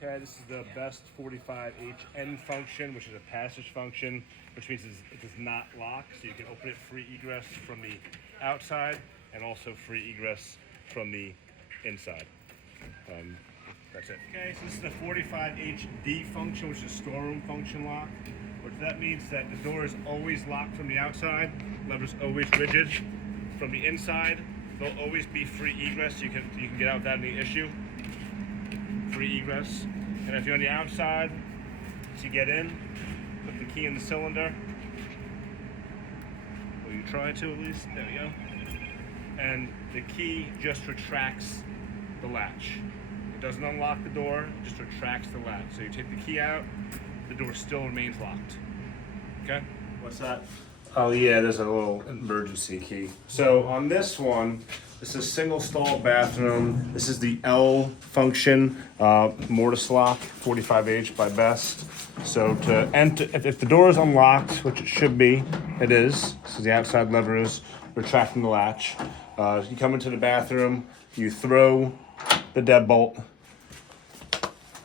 Okay, this is the best 45HN function, which is a passage function, which means it does not lock, so you can open it free egress from the outside and also free egress from the inside. That's it. Okay, so this is the 45HD function, which is a storeroom function lock, which that means that the door is always locked from the outside, lever's always rigid. From the inside, there'll always be free egress, so you can get out without any issue. Free egress. And if you're on the outside, so you get in, put the key in the cylinder, or you try to at least, there we go. And the key just retracts the latch. It doesn't unlock the door, it just retracts the latch. So you take the key out, the door still remains locked. Okay? What's that? Oh yeah, there's a little emergency key. So on this one, this is a single stall bathroom. This is the L function, mortise lock, 45H by Best. So to enter, if the door is unlocked, which it should be, it is. So the outside lever is retracting the latch. You come into the bathroom, you throw the deadbolt.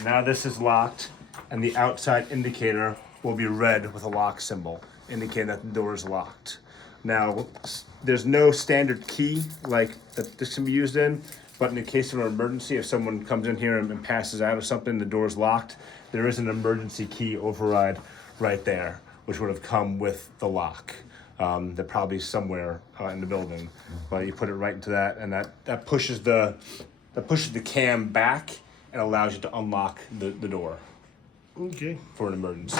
Now this is locked, and the outside indicator will be red with a lock symbol, indicating that the door is locked. Now, there's no standard key like that this can be used in, but in the case of an emergency, if someone comes in here and passes out or something, the door's locked, there is an emergency key override right there, which would have come with the lock. They're probably somewhere in the building, but you put it right into that, and that pushes the cam back and allows you to unlock the door. Okay. For an emergency.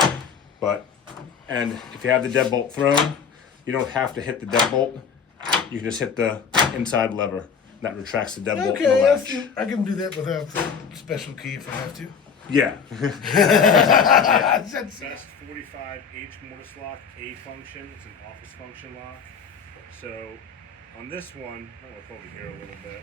And if you have the deadbolt thrown, you don't have to hit the deadbolt. You can just hit the inside lever. That retracts the deadbolt. Okay, I can do that without the special key if I have to. Yeah. That's 45H mortise lock, A function. It's an office function lock. So on this one, I'll look over here a little bit.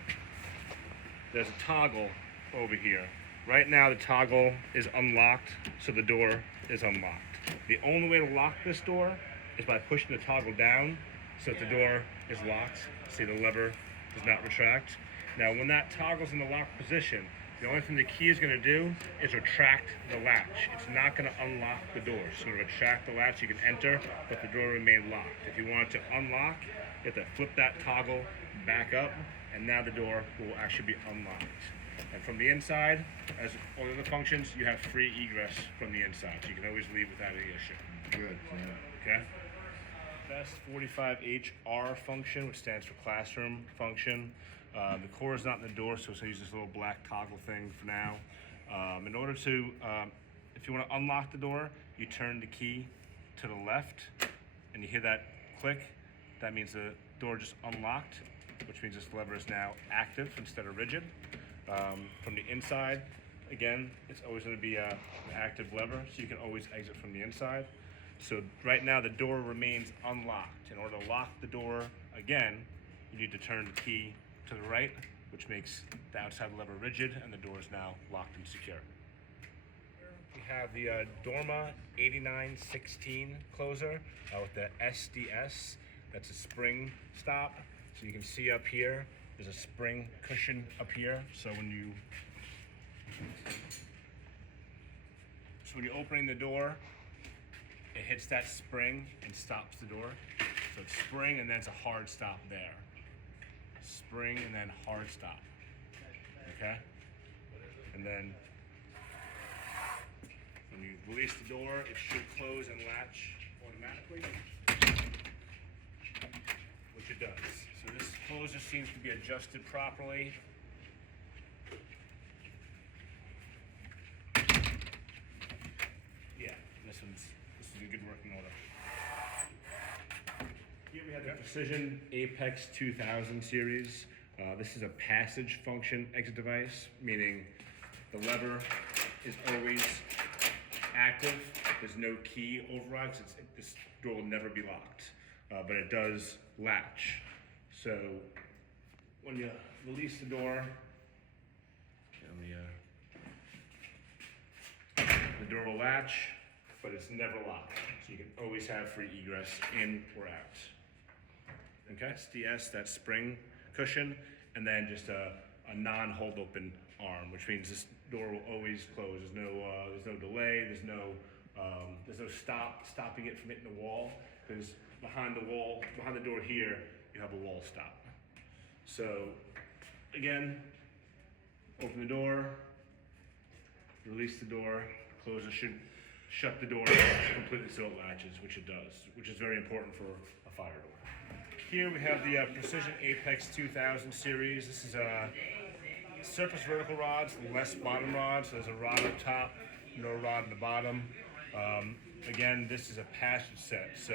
There's a toggle over here. Right now the toggle is unlocked, so the door is unlocked. The only way to lock this door is by pushing the toggle down so that the door is locked. See, the lever does not retract. Now when that toggle's in the locked position, the only thing the key is going to do is retract the latch. It's not going to unlock the door. It's going to retract the latch. You can enter, but the door will remain locked. If you want it to unlock, you have to flip that toggle back up, and now the door will actually be unlocked. And from the inside, as all the other functions, you have free egress from the inside. So you can always leave without any issue. Good. Okay? Best 45HR function, which stands for classroom function. The core is not in the door, so I use this little black toggle thing for now. In order to, if you want to unlock the door, you turn the key to the left, and you hear that click. That means the door just unlocked, which means this lever is now active instead of rigid. From the inside, again, it's always going to be an active lever, so you can always exit from the inside. So right now the door remains unlocked. In order to lock the door again, you need to turn the key to the right, which makes the outside lever rigid, and the door is now locked and secure. We have the Dorma 8916 closer with the SDS. That's a spring stop. So you can see up here, there's a spring cushion up here. So when you're opening the door, it hits that spring and stops the door. So it's spring and then it's a hard stop there. Spring and then hard stop. Okay? And then when you release the door, it should close and latch automatically, which it does. So this closer seems to be adjusted properly. Yeah, this is in good working order. Here we have the Precision Apex 2000 series. This is a passage function exit device, meaning the lever is always active. There's no key override, so this door will never be locked, but it does latch. So when you release the door, the door will latch, but it's never locked. So you can always have free egress in or out. Okay, SDS, that spring cushion, and then just a non-hold open arm, which means this door will always close. There's no delay. There's no stopping it from hitting the wall, because behind the door here, you have a wall stop. So again, open the door, release the door, close it, should shut the door completely so it latches, which it does, which is very important for a fire door. Here we have the Precision Apex 2000 series. This is surface vertical rods, less bottom rods. So there's a rod up top, no rod in the bottom. Again, this is a passage set, so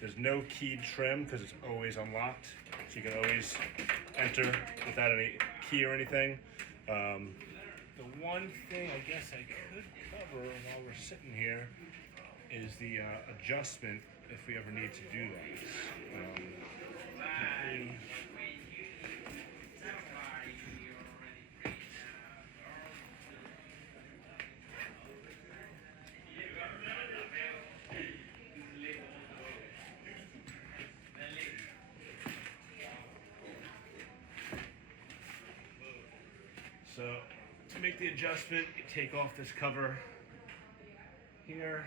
there's no keyed trim because it's always unlocked. So you can always enter without any key or anything. The one thing I guess I could cover while we're sitting here is the adjustment if we ever need to do that. So to make the adjustment, you take off this cover here.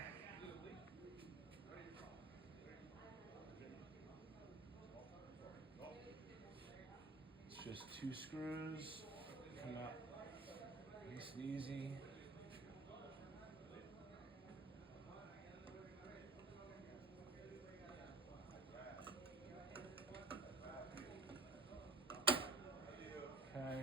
It's just 2 screws, come out nice and easy. Okay.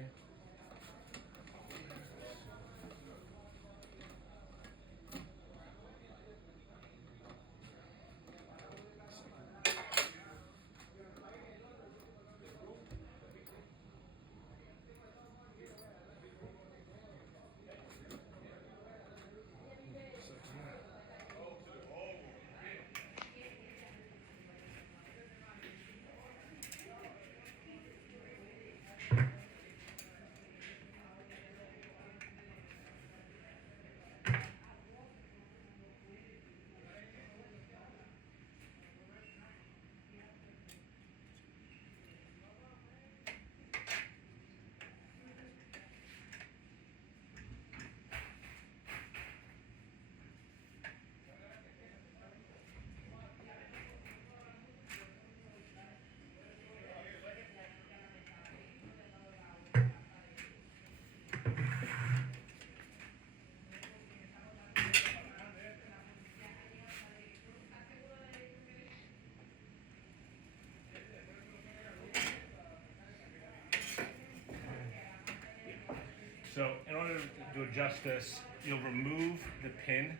So in order to adjust this, you'll remove the pin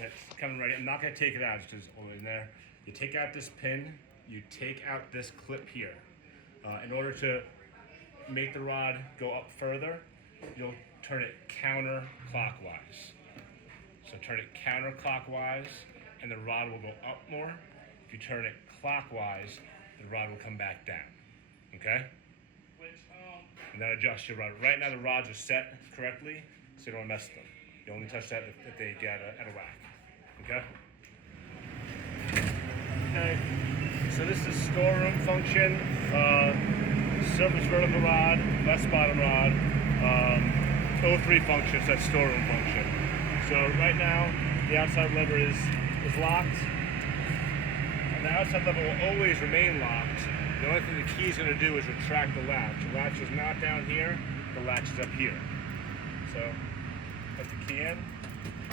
that's coming right in. I'm not going to take it out, it's just all in there. You take out this pin, you take out this clip here. In order to make the rod go up further, you'll turn it counterclockwise. So turn it counterclockwise and the rod will go up more. If you turn it clockwise, the rod will come back down. Okay? And that adjusts your rod. Right now the rods are set correctly, so you don't mess with them. You only touch that if they get out of whack. Okay? Okay. So this is storeroom function. Surface vertical rod, less bottom rod. 03 function, so that's storeroom function. So right now the outside lever is locked. And the outside lever will always remain locked. The only thing the key is going to do is retract the latch. The latch is not down here, the latch is up here. So, put the key in,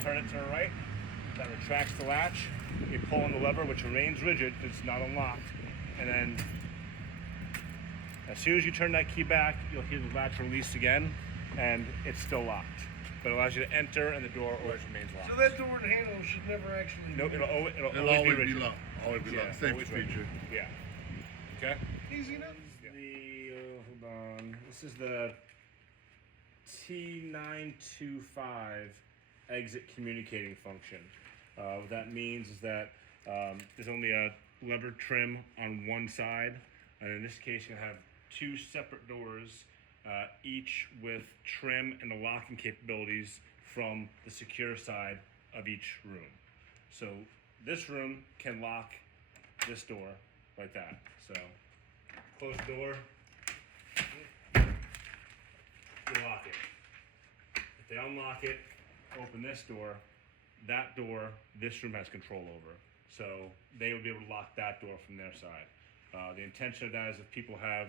turn it to the right, that retracts the latch. You pull on the lever, which remains rigid because it's not unlocked. And then, as soon as you turn that key back, you'll hear the latch release again, and it's still locked. But it allows you to enter, and the door always remains locked. So that door handle should never actually... No, it'll always be rigid. Locked. Always be locked. Safety feature. Yeah. Okay. Easy enough. Hold on. This is the T925 exit communicating function. What that means is that there's only a lever trim on one side, and in this case, you can have 2 separate doors, each with trim and the locking capabilities from the secure side of each room. So this room can lock this door like that. So close the door, you lock it. If they unlock it, open this door, that door, this room has control over. So they would be able to lock that door from their side. The intention of that is if people have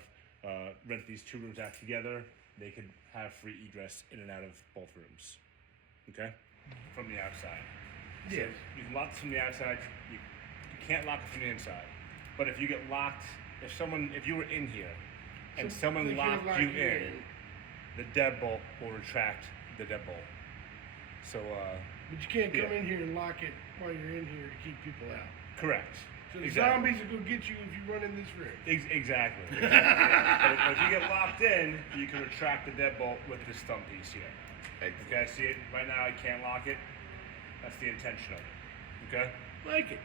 rent these 2 rooms out together, they could have free egress in and out of both rooms. Okay? From the outside. Yes. So you can lock this from the outside, you can't lock it from the inside. But if you get locked, if you were in here and So someone they locked can't lock you you in, in. the deadbolt will retract the deadbolt. So, But you can't come Yeah. in here and lock it while you're in here to keep people out. correct. So the Exactly. zombies will go get you if you run in this room. Exactly. Yeah. But if you get locked in, you can retract the deadbolt with this thumb piece here. Okay, see it? Right now I can't lock it. That's the intention of it. Okay? Like it.